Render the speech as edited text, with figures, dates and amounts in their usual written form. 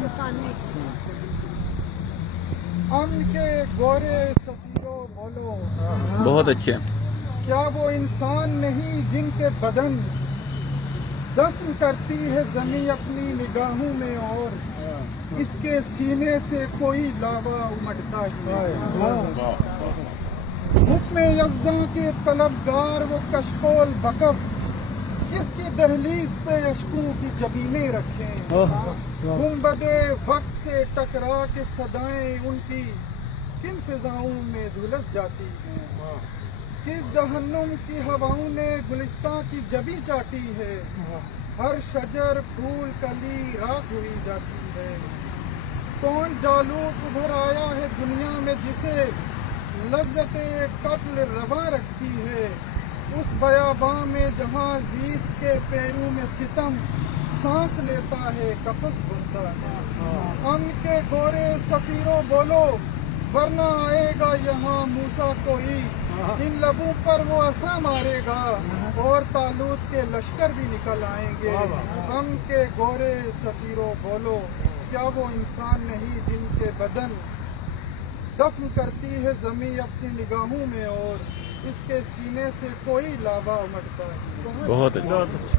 انسانی امن کے گورے سفیروں بولو، بہت اچھے. کیا وہ انسان نہیں جن کے بدن دفن کرتی ہے زمین اپنی نگاہوں میں، اور اس کے سینے سے کوئی لاوا امٹتا ہی نہیں. حکم یزداں کے طلبگار وہ کشکول بکف، کس کی دہلیز پہ اشکوں کی جبینیں رکھیں. گنبد وقت سے ٹکرا کے صدائیں ان کی کن فضاؤں میں جھلس جاتی ہیں. کس جہنم کی ہواؤں نے گلستاں کی جبی چاٹی ہے، ہر شجر پھول کلی راکھ ہوئی جاتی ہے. کون جالوت ابھر آیا ہے دنیا میں جسے لذت قتل رواں رکھتی ہے. اس بیاباں میں جہاں زیست کے پیروں میں ستم سانس لیتا ہے، قفس بنتا ہے. امن کے گورے سفیروں بولو، ورنہ آئے گا یہاں موسیٰ کوئی، ان لبوں پر وہ عصا مارے گا اور طالوت کے لشکر بھی نکل آئیں گے. امن کے گورے سفیروں بولو، کیا وہ انسان نہیں جن کے بدن دفن کرتی ہے زمین اپنی نگاہوں میں، اور اس کے سینے سے کوئی لاوا امٹتا ہے. بہت اچھے.